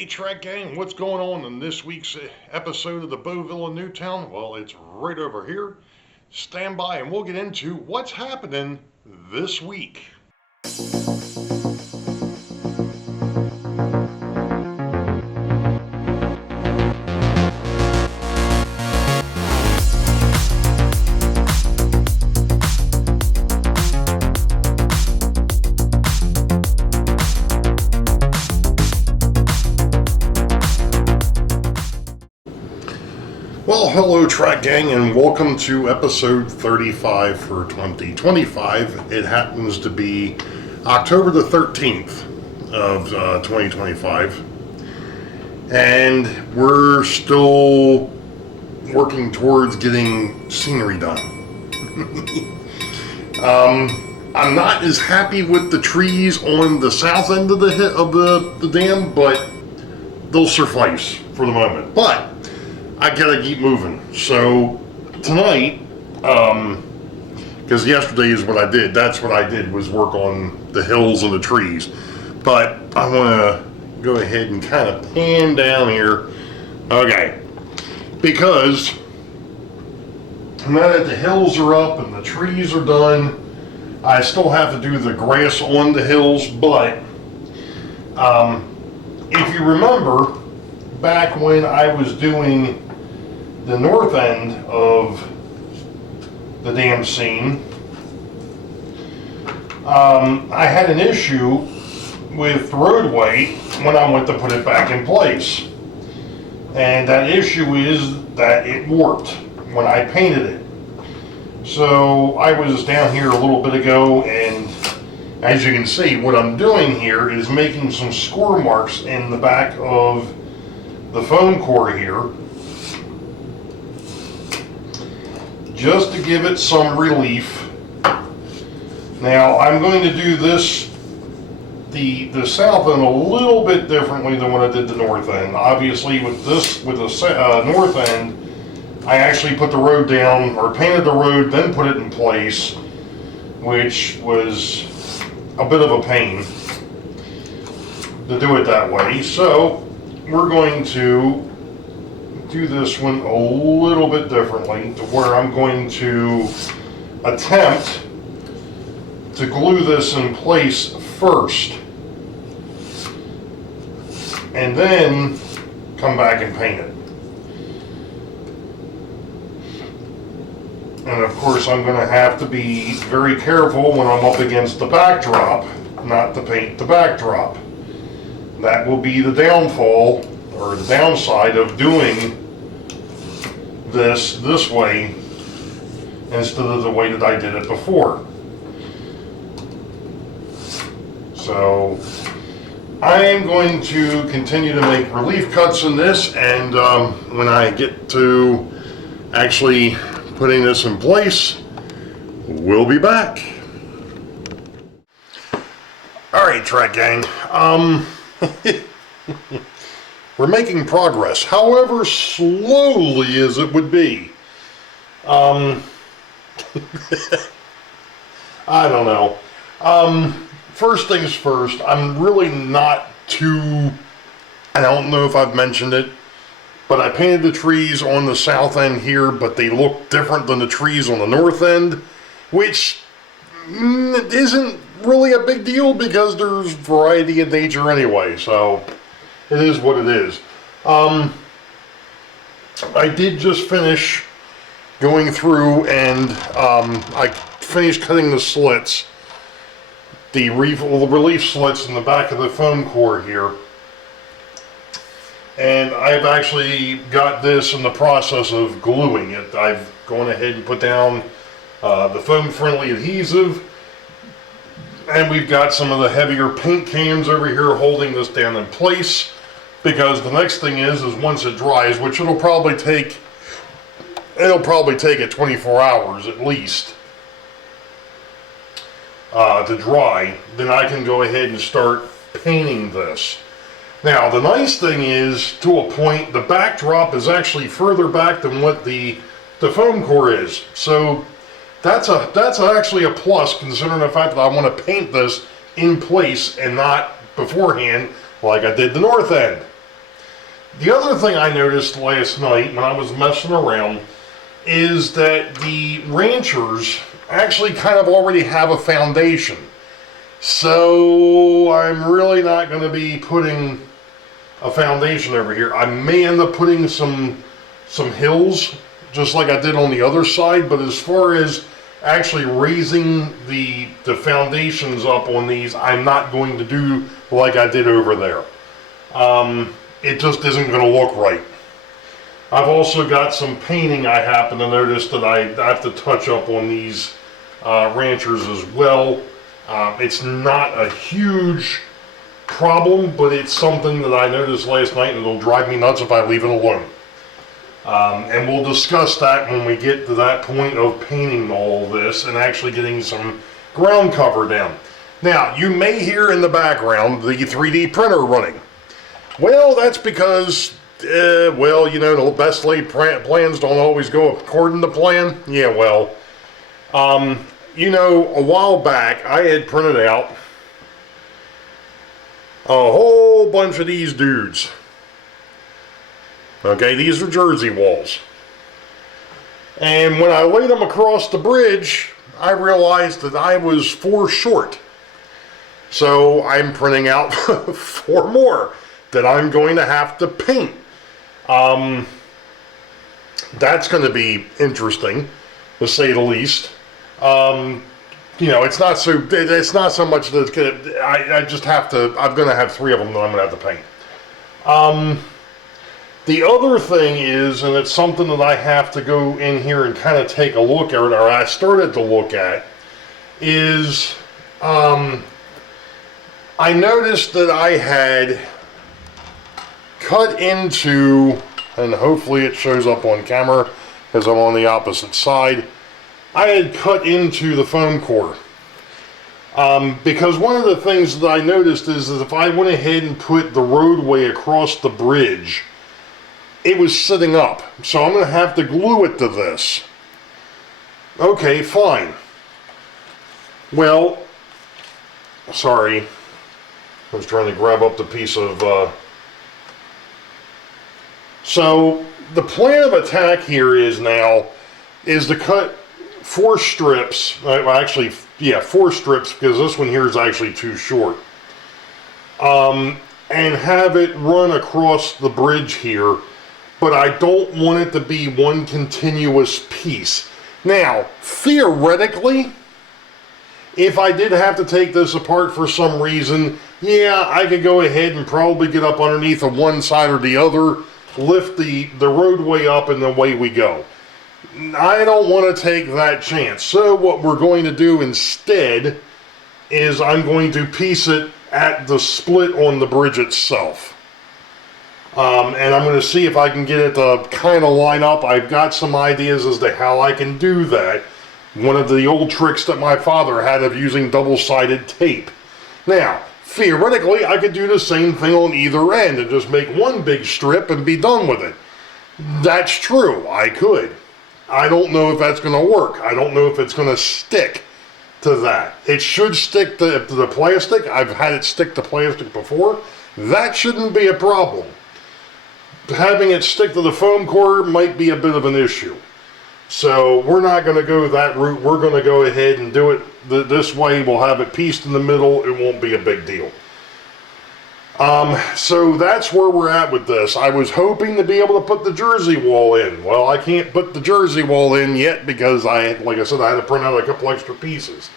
Hey Track Gang, what's going on in this week's episode of the Boeville Newtown? Well, it's right over here. Stand by and we'll get into what's happening this week. Well, hello Track Gang and welcome to episode 35 for 2025. It happens to be October the 13th of 2025. And we're still working towards getting scenery done. I'm not as happy with the trees on the south end of the dam, but they'll suffice for the moment. But I gotta keep moving. So tonight, because yesterday is what I did. That's what I did, was work on the hills and the trees. But I want to go ahead and kind of pan down here. Okay, because now that the hills are up and the trees are done, I still have to do the grass on the hills. But if you remember, back when I was doing the north end of the dam scene, I had an issue with the roadway when I went to put it back in place. And that issue is that it warped when I painted it. So I was down here a little bit ago, and as you can see, what I'm doing here is making some score marks in the back of the foam core here, just to give it some relief. Now I'm going to do this, the south end, a little bit differently than what I did the north end. Obviously with the north end, I actually put the road down, or painted the road, then put it in place, which was a bit of a pain to do it that way. So we're going to do this one a little bit differently, to where I'm going to attempt to glue this in place first and then come back and paint it. And of course I'm going to have to be very careful when I'm up against the backdrop not to paint the backdrop. That will be the downfall, or the downside, of doing this way instead of the way that I did it before. So I am going to continue to make relief cuts in this, and when I get to actually putting this in place, we'll be back. Alright, Track Gang, we're making progress, however slowly as it would be. I don't know. First things first, I'm really not too, I don't know if I've mentioned it, but I painted the trees on the south end here, but they look different than the trees on the north end, which isn't really a big deal because there's variety in nature anyway, so it is what it is. I did just finish going through, and I finished cutting the slits, the relief slits in the back of the foam core here. And I've actually got this in the process of gluing it. I've gone ahead and put down the foam friendly adhesive, and we've got some of the heavier paint cans over here holding this down in place, because the next thing is once it dries, which it'll probably take it 24 hours at least to dry, then I can go ahead and start painting this. Now the nice thing is, to a point, the backdrop is actually further back than what the foam core is, so that's actually a plus, considering the fact that I want to paint this in place and not beforehand like I did the north end. The other thing I noticed last night when I was messing around is that the ranchers actually kind of already have a foundation. So I'm really not going to be putting a foundation over here. I may end up putting some hills, just like I did on the other side, but as far as actually raising the foundations up on these, I'm not going to do like I did over there. It just isn't going to look right. I've also got some painting I happen to notice that I have to touch up on these ranchers as well. It's not a huge problem, but it's something that I noticed last night and it'll drive me nuts if I leave it alone. And we'll discuss that when we get to that point of painting all this and actually getting some ground cover down. Now, you may hear in the background the 3D printer running. Well, that's because, well, you know, the best laid plans don't always go according to plan. Yeah, well, you know, a while back, I had printed out a whole bunch of these dudes. Okay, these are Jersey walls. And when I laid them across the bridge, I realized that I was 4 short. So I'm printing out 4 more that I'm going to have to paint. That's going to be interesting, to say the least. You know, it's not so much that I just have to. I'm going to have 3 of them that I'm going to have to paint. The other thing is, and it's something that I have to go in here and kind of take a look at, or I started to look at, is I noticed that I had cut into, and hopefully it shows up on camera because I'm on the opposite side, I had cut into the foam core. Because one of the things that I noticed is that if I went ahead and put the roadway across the bridge, it was sitting up. So I'm going to have to glue it to this. Okay, fine. Well, sorry. I was trying to grab up the piece of... So the plan of attack here is to cut 4 strips, well, actually, yeah, 4 strips, because this one here is actually too short, and have it run across the bridge here, but I don't want it to be one continuous piece. Now, theoretically, if I did have to take this apart for some reason, yeah, I could go ahead and probably get up underneath of one side or the other, lift the roadway up, and away we go. I don't want to take that chance. So what we're going to do instead is I'm going to piece it at the split on the bridge itself. And I'm going to see if I can get it to kind of line up. I've got some ideas as to how I can do that. One of the old tricks that my father had of using double-sided tape. Now, theoretically, I could do the same thing on either end and just make one big strip and be done with it. That's true, I could. I don't know if that's going to work. I don't know if it's going to stick to that. It should stick to the plastic. I've had it stick to plastic before. That shouldn't be a problem. Having it stick to the foam core might be a bit of an issue. So we're not going to go that route. We're going to go ahead and do it this way. We'll have it pieced in the middle. It won't be a big deal. So that's where we're at with this. I was hoping to be able to put the Jersey wall in. Well, I can't put the Jersey wall in yet because like I said, I had to print out a couple extra pieces.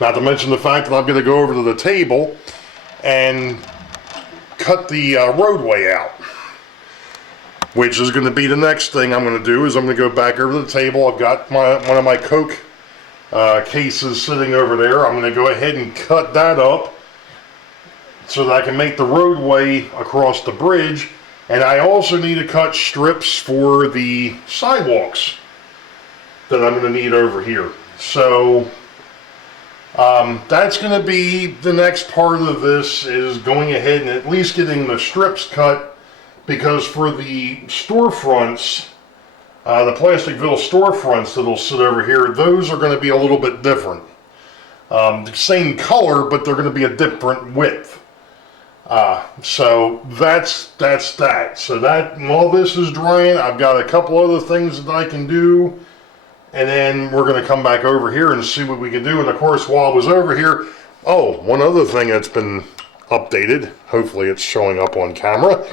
Not to mention the fact that I'm going to go over to the table and cut the roadway out. Which is going to be the next thing I'm going to do, is I'm going to go back over to the table. I've got one of my Coke cases sitting over there. I'm going to go ahead and cut that up so that I can make the roadway across the bridge. And I also need to cut strips for the sidewalks that I'm going to need over here. So that's going to be the next part of this, is going ahead and at least getting the strips cut. Because for the storefronts, the Plasticville storefronts that'll sit over here, those are going to be a little bit different. The same color, but they're going to be a different width. So that's that. So that, while this is drying, I've got a couple other things that I can do. And then we're going to come back over here and see what we can do. And of course, while I was over here, oh, one other thing that's been updated. Hopefully it's showing up on camera.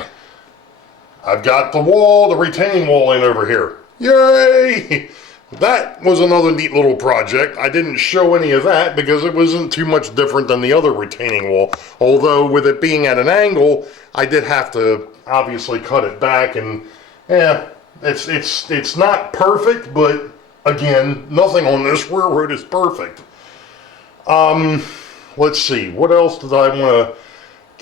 I've got the wall, the retaining wall in over here. Yay! That was another neat little project. I didn't show any of that because it wasn't too much different than the other retaining wall. Although with it being at an angle, I did have to obviously cut it back, and yeah, it's not perfect, but again, nothing on this railroad is perfect. Let's see, what else did I want to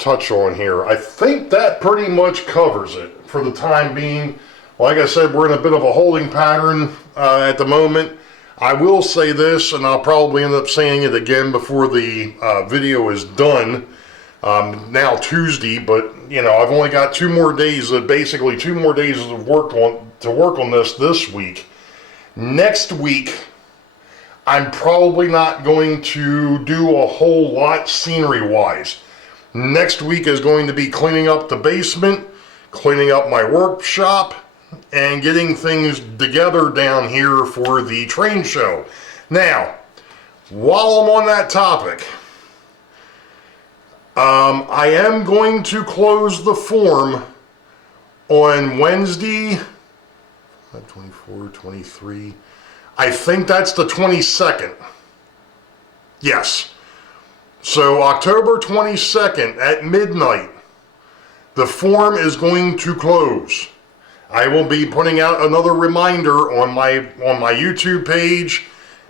touch on here? I think that pretty much covers it for the time being. Like I said, we're in a bit of a holding pattern at the moment. I will say this, and I'll probably end up saying it again before the video is done. Now Tuesday, but you know, I've only got 2 more days, basically 2 more days of work on this week. Next week, I'm probably not going to do a whole lot scenery-wise. Next week is going to be cleaning up the basement, cleaning up my workshop, and getting things together down here for the train show. Now, while I'm on that topic, I am going to close the form on Wednesday, 24, 23, I think that's the 22nd. Yes. So October 22nd at midnight, the form is going to close. I will be putting out another reminder on my YouTube page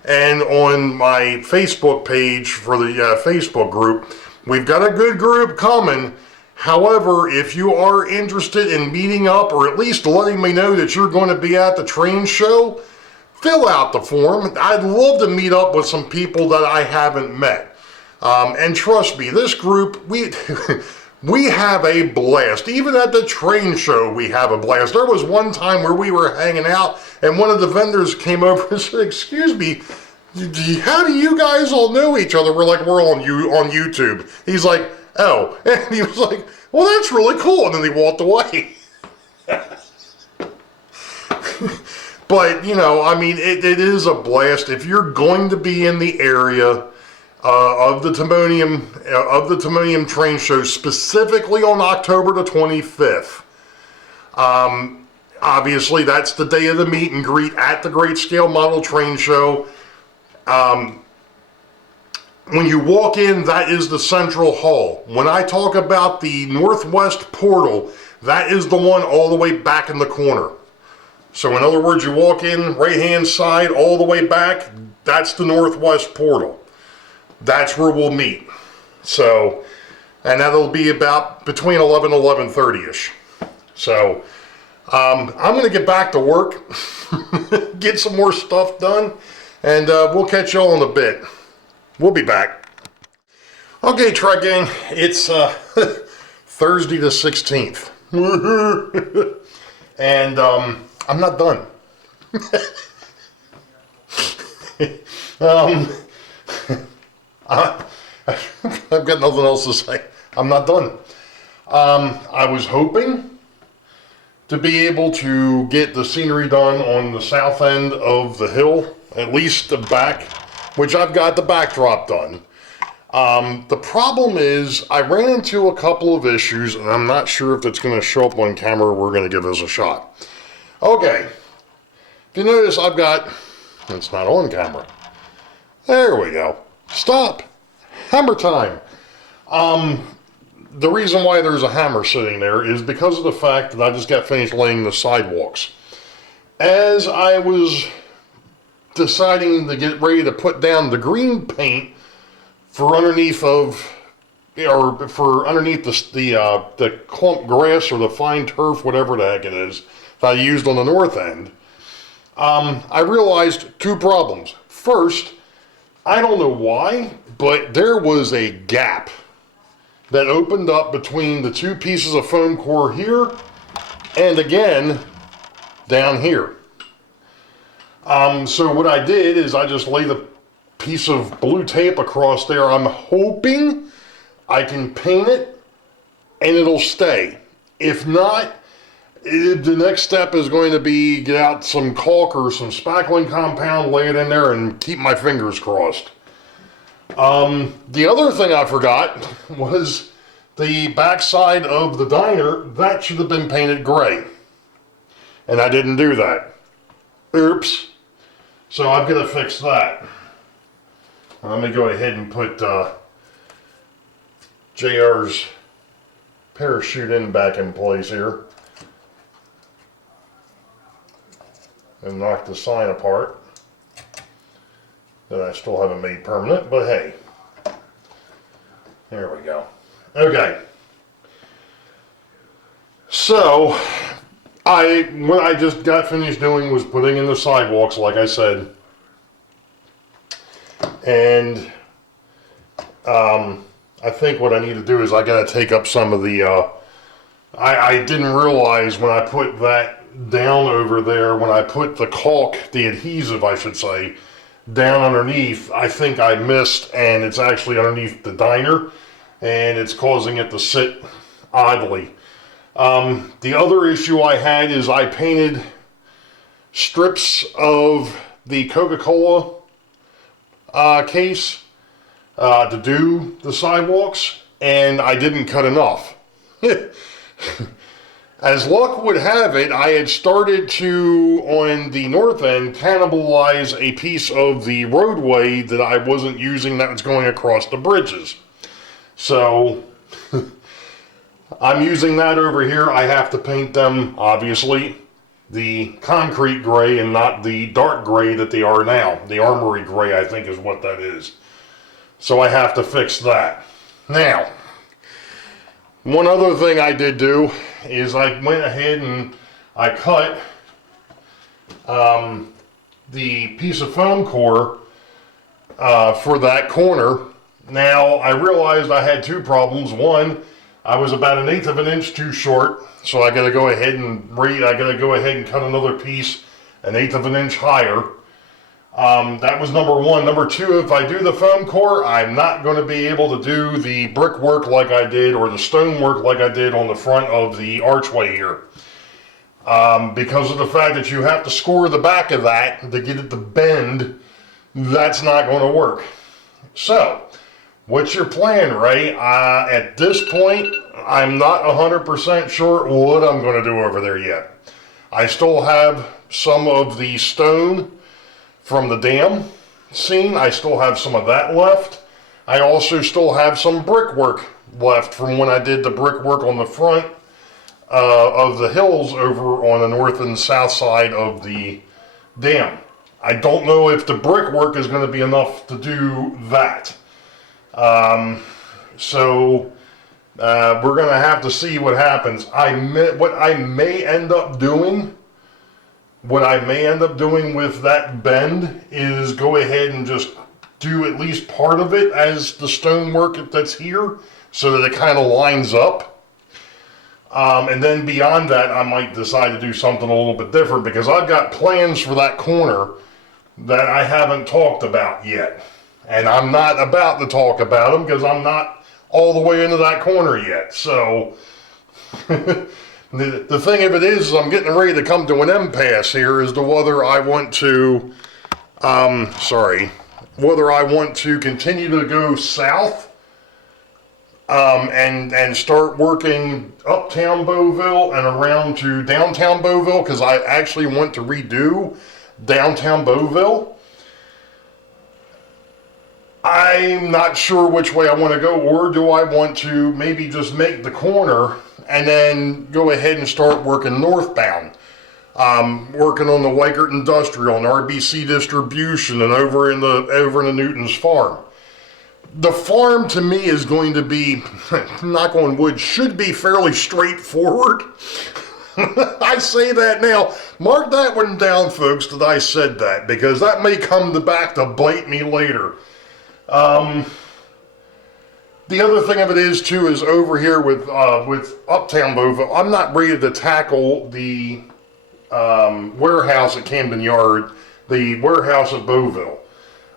and on my Facebook page for the Facebook group. We've got a good group coming. However, if you are interested in meeting up, or at least letting me know that you're going to be at the train show, fill out the form. I'd love to meet up with some people that I haven't met. And trust me, this group, we have a blast. Even at the train show, we have a blast. There was one time where we were hanging out, and one of the vendors came over and said, "Excuse me, how do you guys all know each other?" We're like, "We're on YouTube." He's like, "Oh," and he was like, "Well, that's really cool," and then he walked away. But, you know, I mean, it is a blast. If you're going to be in the area of the Timonium train show, specifically on October the 25th, obviously that's the day of the meet and greet at the Great Scale Model Train Show. When you walk in, that is the central hall. When I talk about the northwest portal, that is the one all the way back in the corner. So in other words, you walk in, right-hand side, all the way back, that's the northwest portal. That's where we'll meet. So, and that'll be about between 11 and 11:30ish. So, I'm going to get back to work, get some more stuff done, and we'll catch y'all in a bit. We'll be back. Okay, Trek Gang, it's Thursday the 16th. And I'm not done. I've got nothing else to say. I'm not done. I was hoping to be able to get the scenery done on the south end of the hill, at least the back, which I've got the backdrop done. The problem is I ran into a couple of issues, and I'm not sure if it's going to show up on camera. We're going to give this a shot. Okay. If you notice, I've got, it's not on camera. There we go. Stop. Hammer time. The reason why there's a hammer sitting there is because of the fact that I just got finished laying the sidewalks. As I was deciding to get ready to put down the green paint for underneath the clump grass or the fine turf, whatever the heck it is, that I used on the north end, I realized 2 problems. First, I don't know why, but there was a gap that opened up between the 2 pieces of foam core here and again down here. So what I did is I just laid a piece of blue tape across there. I'm hoping I can paint it and it'll stay. If not, the next step is going to be get out some caulk or some spackling compound, lay it in there, and keep my fingers crossed. The other thing I forgot was the backside of the diner. That should have been painted gray, and I didn't do that. Oops. So I'm going to fix that. Let me go ahead and put JR's parachute in back in place here. And knock the sign apart that I still haven't made permanent, but hey, there we go. Okay, so what I just got finished doing was putting in the sidewalks, like I said, and I think what I need to do is I got to take up some of the. I didn't realize when I put that down over there, when I put the caulk, the adhesive I should say, down underneath, I think I missed, and it's actually underneath the diner, and it's causing it to sit oddly. The other issue I had is I painted strips of the Coca-Cola case to do the sidewalks, and I didn't cut enough. As luck would have it, I had started to, on the north end, cannibalize a piece of the roadway that I wasn't using that was going across the bridges. So, I'm using that over here. I have to paint them, obviously, the concrete gray and not the dark gray that they are now. The armory gray, I think, is what that is. So I have to fix that. Now, one other thing I did do is I went ahead and I cut the piece of foam core for that corner. Now I realized I had two problems. One, I was about 1/8 of an inch too short, so I got to go ahead and cut another piece 1/8 of an inch higher. That was number one. Number two, if I do the foam core, I'm not going to be able to do the brickwork like I did or the stonework like I did on the front of the archway here. Because of the fact that you have to score the back of that to get it to bend, that's not going to work. So, what's your plan, Ray? At this point, I'm not 100% sure what I'm going to do over there yet. I still have some of the stone from the dam scene. I still have some of that left. I also still have some brickwork left from when I did the brickwork on the front of the hills over on the north and south side of the dam. I don't know if the brickwork is going to be enough to do that. So we're going to have to see what happens. What I may end up doing with that bend is go ahead and just do at least part of it as the stonework that's here so that it kind of lines up. And then beyond that, I might decide to do something a little bit different because I've got plans for that corner that I haven't talked about yet. And I'm not about to talk about them because I'm not all the way into that corner yet. So the thing of it is I'm getting ready to come to an impasse here as to whether I want to, whether I want to continue to go south and start working uptown Boeville and around to downtown Boeville, because I actually want to redo downtown Boeville. I'm not sure which way I want to go, or do I want to maybe just make the corner and then go ahead and start working northbound, working on the Whicert Industrial and RBC Distribution and over in the Newton's farm. The farm to me is going to be, knock on wood, should be fairly straightforward. I say that now. Mark that one down, folks, that I said that, because that may come back to bite me later. The other thing of it is, too, is over here with Uptown Boeville, I'm not ready to tackle the warehouse at Camden Yard, the warehouse at Boeville.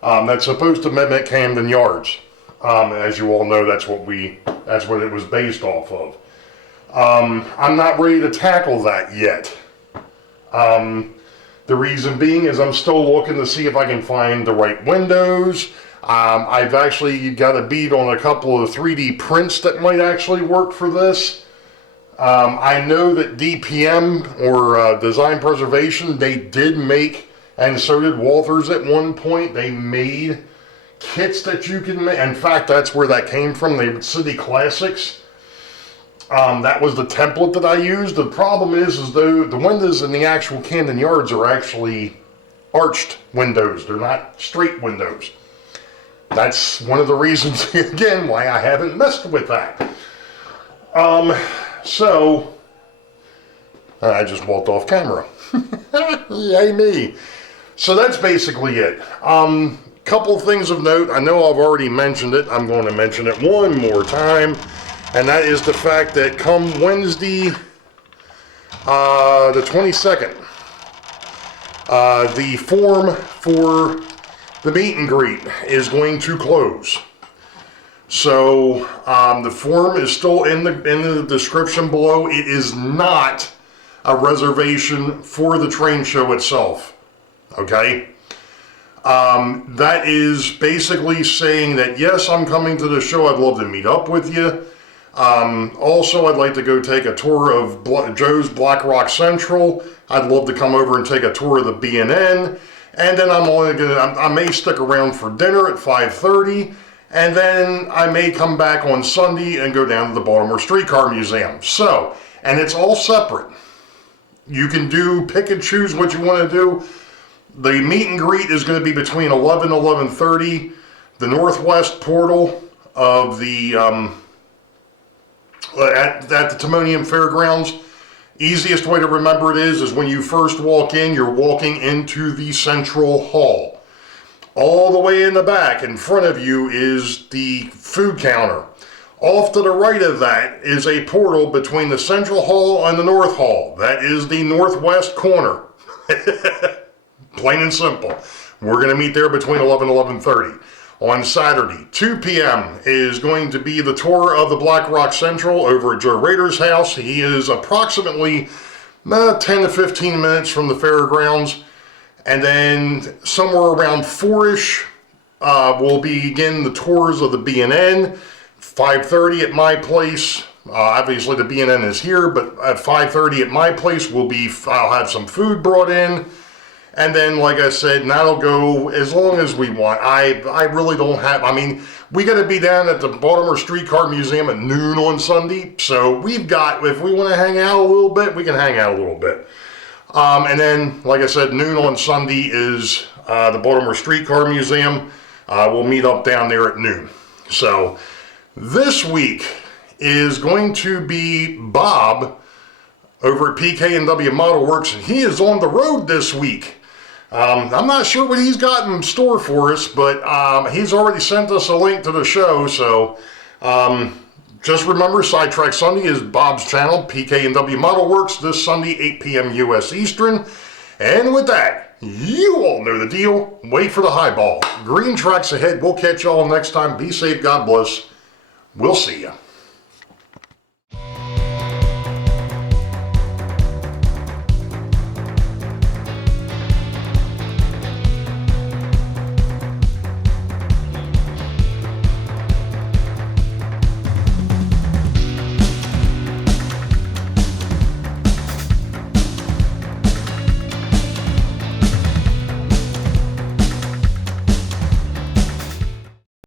That's supposed to mimic Camden Yards. As you all know, that's what it was based off of. I'm not ready to tackle that yet. The reason being is I'm still looking to see if I can find the right windows. I've actually got a bead on a couple of 3D prints that might actually work for this. I know that DPM, or Design Preservation, they did make, and so did Walthers at one point, they made kits that you can make. In fact, that's where that came from, the City Classics. That was the template that I used. The problem is though the windows in the actual Camden Yards are actually arched windows. They're not straight windows. That's one of the reasons, again, why I haven't messed with that. So, I just walked off camera. Yay me. So that's basically it. Couple things of note. I know I've already mentioned it. I'm going to mention it one more time. And that is the fact that come Wednesday, the 22nd, the form for the meet and greet is going to close. So the form is still in the description below. It is not a reservation for the train show itself. Okay? That is basically saying that yes, I'm coming to the show. I'd love to meet up with you. Also, I'd like to go take a tour of Joe's Black Rock Central. I'd love to come over and take a tour of the B&N. And then I may stick around for dinner at 5:30. And then I may come back on Sunday and go down to the Baltimore Streetcar Museum. So, and it's all separate. You can pick and choose what you want to do. The meet and greet is going to be between 11 and 11:30. The northwest portal of the, at the Timonium Fairgrounds. Easiest way to remember it is when you first walk in, you're walking into the central hall. All the way in the back, in front of you, is the food counter. Off to the right of that is a portal between the central hall and the north hall. That is the northwest corner. Plain and simple. We're going to meet there between 11 and 11:30. On Saturday, 2 p.m. is going to be the tour of the Black Rock Central over at Joe Rader's house. He is approximately 10 to 15 minutes from the fairgrounds. And then somewhere around 4-ish, we'll begin the tours of the B&N. 5:30 at my place. Obviously the B&N is here, but at 5:30 at my place, I'll have some food brought in. And then, like I said, that'll go as long as we want. I really don't have, we got to be down at the Baltimore Streetcar Museum at noon on Sunday. So if we want to hang out a little bit, we can hang out a little bit. And then, like I said, noon on Sunday is the Baltimore Streetcar Museum. We'll meet up down there at noon. So this week is going to be Bob over at PK&W Model Works, and he is on the road this week. I'm not sure what he's got in store for us, but he's already sent us a link to the show. So just remember, Sidetrack Sunday is Bob's channel, PK&W Model Works, this Sunday, 8 p.m. U.S. Eastern. And with that, you all know the deal. Wait for the highball. Green tracks ahead. We'll catch y'all next time. Be safe. God bless. We'll see ya.